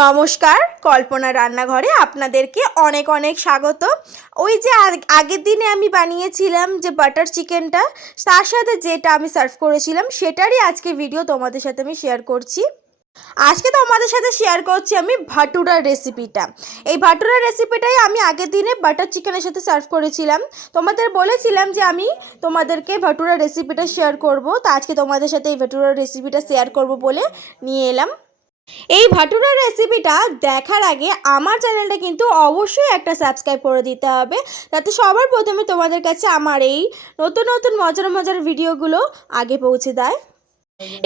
নমস্কার, কল্পনা রান্নাঘরে আপনাদেরকে অনেক অনেক স্বাগত। ওই যে আগের দিনে আমি বানিয়েছিলাম যে বাটার চিকেনটা, তার সাথে যেটা আমি সার্ভ করেছিলাম সেটারই আজকে ভিডিও তোমাদের সাথে আমি শেয়ার করছি। আজকে তোমাদের সাথে শেয়ার করছি আমি ভাটুরার রেসিপিটা। এই ভাটুরার রেসিপিটাই আমি আগের দিনে বাটার চিকেনের সাথে সার্ভ করেছিলাম। তোমাদের বলেছিলাম যে আমি তোমাদেরকে ভাটুরার রেসিপিটা শেয়ার করব, তা আজকে তোমাদের সাথে এই ভাটুরার রেসিপিটা শেয়ার করব বলে নিয়ে এলাম। এই ভাটুরার রেসিপিটা দেখার আগে আমার চ্যানেলটা কিন্তু অবশ্যই একটা সাবস্ক্রাইব করে দিতে হবে, যাতে সবার প্রথমে তোমাদের কাছে আমার এই নতুন নতুন মজার মজার ভিডিওগুলো আগে পৌঁছে দেয়।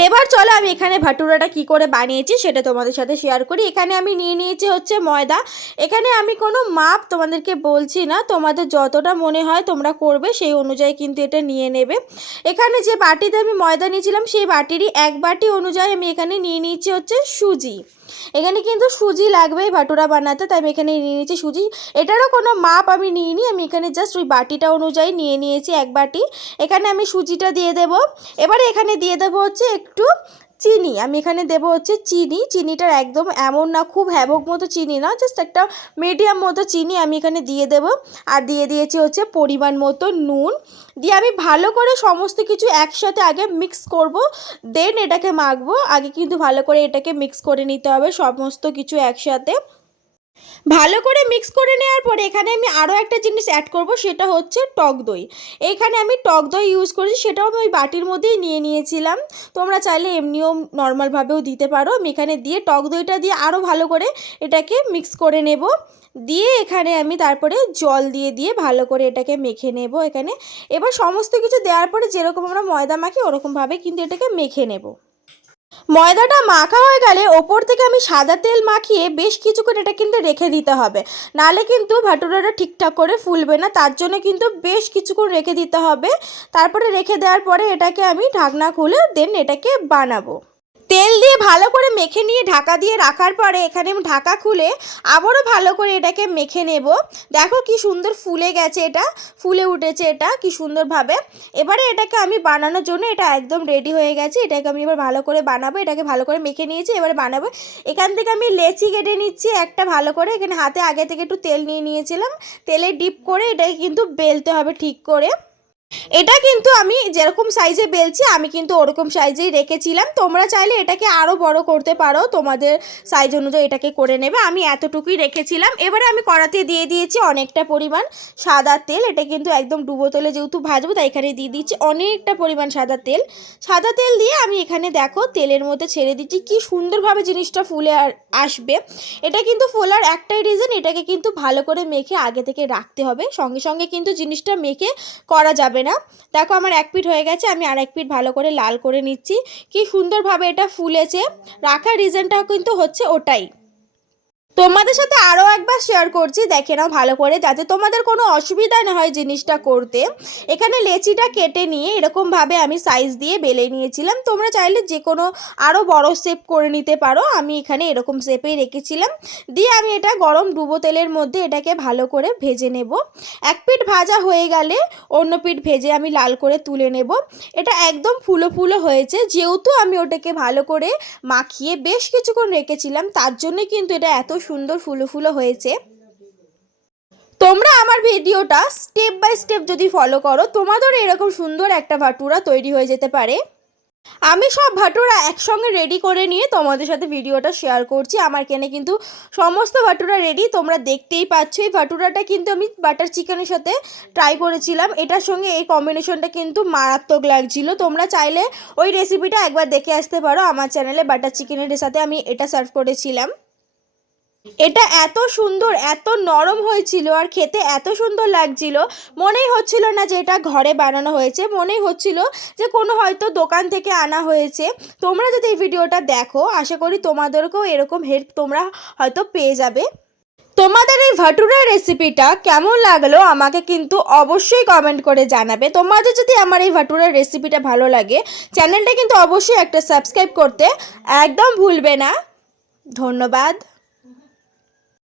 এবার চলো আমি এখানে ভাটুরাটা কি করে বানিয়েছি সেটা তোমাদের সাথে শেয়ার করি। এখানে আমি নিয়ে নিয়েছি হচ্ছে ময়দা। এখানে আমি কোনো মাপ তোমাদেরকে বলছি না, তোমাদের যতটা মনে হয় তোমরা করবে সেই অনুযায়ী কিন্তু এটা নিয়ে নেবে। এখানে যে বাটিতে আমি ময়দা নিয়েছিলাম সেই বাটিরই এক বাটি অনুযায়ী আমি এখানে নিয়ে নিয়েছি হচ্ছে সুজি। এখানে কিন্তু সুজি লাগবে ভাটুরা বানাতে, তাই আমি এখানে নিয়ে নিয়েছি সুজি। এটারও কোনো মাপ আমি নিইনি, আমি এখানে জাস্ট ওই বাটিটা অনুযায়ী নিয়ে নিয়েছি এক বাটি। এখানে আমি সুজিটা দিয়ে দেব। এবারে এখানে দিয়ে দেবো হচ্ছে একটু চিনি। আমি এখানে দেবো হচ্ছে চিনি। চিনিটার একদম এমন না খুব হ্যাভক মতো চিনি না, জাস্ট একটা মিডিয়াম মতো চিনি আমি এখানে দিয়ে দেব। আর দিয়ে দিয়েছি হচ্ছে পরিমাণ মতো নুন। দিয়ে আমি ভালো করে সমস্ত কিছু একসাথে আগে মিক্স করব, দেন এটাকে মাখবো। আগে কিন্তু ভালো করে এটাকে মিক্স করে নিতে হবে সমস্ত কিছু একসাথে। ভালো করে মিক্স করে নেওয়ার পরে এখানে আমি আরও একটা জিনিস অ্যাড করব, সেটা হচ্ছে টক দই। এখানে আমি টক দই ইউজ করেছি, সেটাও আমি ওই বাটির মধ্যেই নিয়ে নিয়েছিলাম। তোমরা চাইলে এমনিও নর্মালভাবেও দিতে পারো। আমি এখানে দিয়ে টক দইটা দিয়ে আরও ভালো করে এটাকে মিক্স করে নেব। দিয়ে এখানে আমি তারপরে জল দিয়ে দিয়ে ভালো করে এটাকে মেখে নেব এখানে। এবার সমস্ত কিছু দেওয়ার পরে যেরকম আমরা ময়দা মাখি ওরকমভাবে কিন্তু এটাকে মেখে নেব। ময়দাটা মাখা হয়ে গেলে ওপর থেকে আমি সাদা তেল মাখিয়ে বেশ কিছুক্ষণ এটা কিন্তু রেখে দিতে হবে, নাহলে কিন্তু ভাটুরাটা ঠিকঠাক করে ফুলবে না। তার জন্য কিন্তু বেশ কিছুক্ষণ রেখে দিতে হবে। তারপরে রেখে দেওয়ার পরে এটাকে আমি ঢাকনা খুলে দেন এটাকে বানাবো। তেল দিয়ে ভালো করে মেখে নিয়ে ঢাকা দিয়ে রাখার পরে এখানে আমি ঢাকা খুলে আবারও ভালো করে এটাকে মেখে নেব। দেখো কি সুন্দর ফুলে গেছে, এটা ফুলে উঠেছে এটা কি সুন্দরভাবে। এবারে এটাকে আমি বানানোর জন্য এটা একদম রেডি হয়ে গেছে। এটাকে আমি এবার ভালো করে বানাবো। এটাকে ভালো করে মেখে নিয়েছি, এবারে বানাবো। এখান থেকে আমি লেচি কেটে নিচ্ছি একটা ভালো করে। এখানে হাতে আগে থেকে একটু তেল নিয়ে নিয়েছিলাম, তেলে ডিপ করে এটাকে কিন্তু বেলতে হবে ঠিক করে। এটা কিন্তু আমি যেরকম সাইজে বেলছি আমি কিন্তু ওরকম সাইজেই রেখেছিলাম। তোমরা চাইলে এটাকে আরও বড় করতে পারো, তোমাদের সাইজ অনুযায়ী এটাকে করে নেবে। আমি এতটুকুই রেখেছিলাম। এবারে আমি কড়াতে দিয়ে দিয়েছি অনেকটা পরিমাণ সাদা তেল। এটা কিন্তু একদম ডুবো তেলে যেহেতু ভাজবো তাই এখানে দিয়ে দিচ্ছি অনেকটা পরিমাণ সাদা তেল। সাদা তেল দিয়ে আমি এখানে দেখো তেলের মধ্যে ছেড়ে দিচ্ছি, কি সুন্দরভাবে জিনিসটা ফুলে আসবে। এটা কিন্তু ফোলার একটাই রিজন, এটাকে কিন্তু ভালো করে মেখে আগে থেকে রাখতে হবে, সঙ্গে সঙ্গে কিন্তু জিনিসটা মেখে করা যাবে না। দেখো আমার এক পিঠ হয়ে গেছে, আমি আর এক পিঠ ভালো করে লাল করে নিচ্ছি। কি সুন্দরভাবে এটা ফুলেছে, রাখার রিজনটা কিন্তু হচ্ছে ওটাই। তোমাদের সাথে আরও একবার শেয়ার করছি, দেখে নাও ভালো করে যাতে তোমাদের কোনো অসুবিধা না হয় জিনিসটা করতে। এখানে লেচিটা কেটে নিয়ে এরকমভাবে আমি সাইজ দিয়ে বেলে নিয়েছিলাম। তোমরা চাইলে যে কোনো আরও বড় শেপ করে নিতে পারো, আমি এখানে এরকম শেপেই রেখেছিলাম। দিয়ে আমি এটা গরম ডুবো তেলের মধ্যে এটাকে ভালো করে ভেজে নেব। এক পিঠ ভাজা হয়ে গেলে অন্য পিঠ ভেজে আমি লাল করে তুলে নেব। এটা একদম ফুলো ফুলো হয়েছে, যেহেতু আমি ওটাকে ভালো করে মাখিয়ে বেশ কিছুক্ষণ রেখেছিলাম, তার জন্য কিন্তু এটা এত সুন্দর ফুলো ফুলো হয়েছে। তোমরা আমার ভিডিওটা স্টেপ বাই স্টেপ যদি ফলো করো, তোমাদের এরকম সুন্দর একটা ভাটুরা তৈরি হয়ে যেতে পারে। আমি সব ভাটুরা একসঙ্গে রেডি করে নিয়ে তোমাদের সাথে ভিডিওটা শেয়ার করছি। আমার কেনে কিন্তু সমস্ত ভাটুরা রেডি, তোমরা দেখতেই পাচ্ছ। এই ভাটুরাটা কিন্তু আমি বাটার চিকেনের সাথে ট্রাই করেছিলাম, এটার সঙ্গে এই কম্বিনেশনটা কিন্তু মারাত্মক লাগছিল। তোমরা চাইলে ওই রেসিপিটা একবার দেখে আসতে পারো আমার চ্যানেলে। বাটার চিকেনের সাথে আমি এটা সার্ভ করেছিলাম। এটা এত সুন্দর এত নরম হয়েছিল আর খেতে এত সুন্দর লাগছিল, মনেই হচ্ছিল না যে এটা ঘরে বানানো হয়েছে, মনেই হচ্ছিল যে কোনো হয়তো দোকান থেকে আনা হয়েছে। তোমরা যদি এই ভিডিওটা দেখো, আশা করি তোমাদেরকেও এরকম হেল্প তোমরা হয়তো পেয়ে যাবে। তোমাদের এই ভাটুরার রেসিপিটা কেমন লাগলো আমাকে কিন্তু অবশ্যই কমেন্ট করে জানাবে। তোমাদের যদি আমার এই ভাটুরার রেসিপিটা ভালো লাগে, চ্যানেলটা কিন্তু অবশ্যই একটা সাবস্ক্রাইব করতে একদম ভুলবে না। ধন্যবাদ।